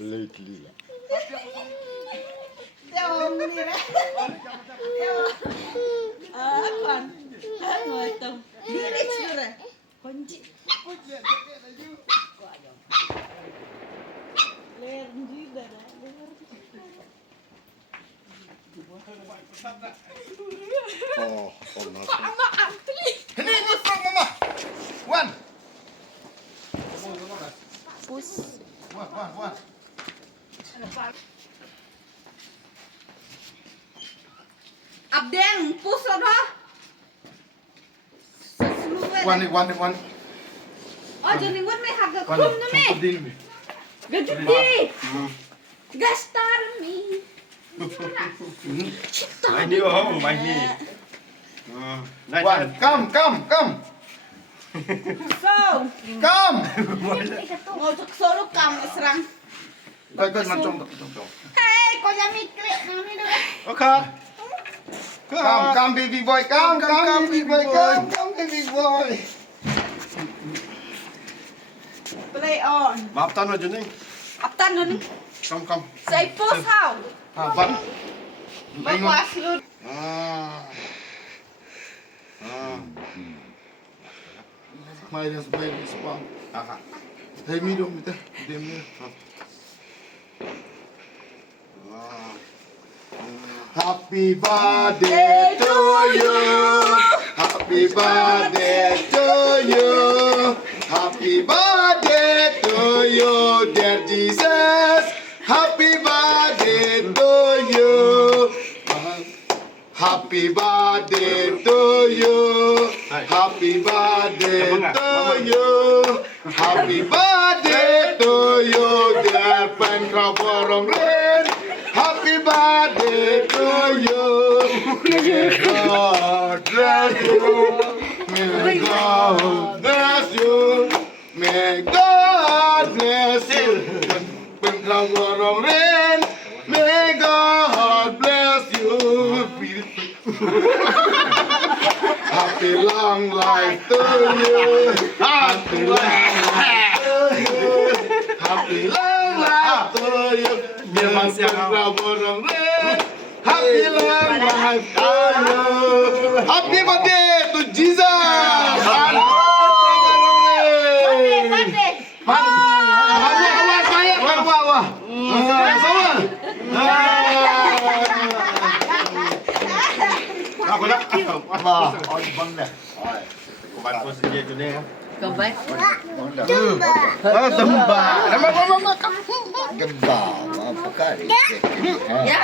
Lately. Con đi đấy. Con. Ngồi tùng. Đi đấy chưa rồi. Con chị. Lên đi đấy. Oh, no. Ini from mama. One. Push. One. Ập đen, push rồi đó. One. Ôi, cho nên quên mày học được One. khung nữa mày. Din. Gak gede. Gastar mi. Mày đi không? Mày đi. Này, One. Come. So, Come. ngồi thực số lúc cầm cái srang. Coi macam. Hey, kau jangan mikir kami dulu. Ok. Come baby boy. Come baby boy. Come baby boy. Play on. Bắp tan vào chân đi. Aptan dulu. Come. Say post how. One. Bawa dulu. Minus pa. Hey, medium ito. Medium. Happy birthday to you. Happy birthday to you. Happy birthday to you, dear Jesus. Happy birthday to you. Happy birthday to you. Happy birthday to you. Happy birthday to you, dear Pancraforong Rain. Happy birthday to you. May God bless you. May God bless you. May God bless you. Pancraforong Rain. May God bless you. Happy long life to you. Happy long life to you. Happy long life to you. Dear Pancraforong Rain. Happy long life to you. Happy birthday to Jesus. Wah. Ako na. Oh, bang dah. Kuban ko sa dito niya. Kembali. Temba. Gembang. Apa kali? Ya.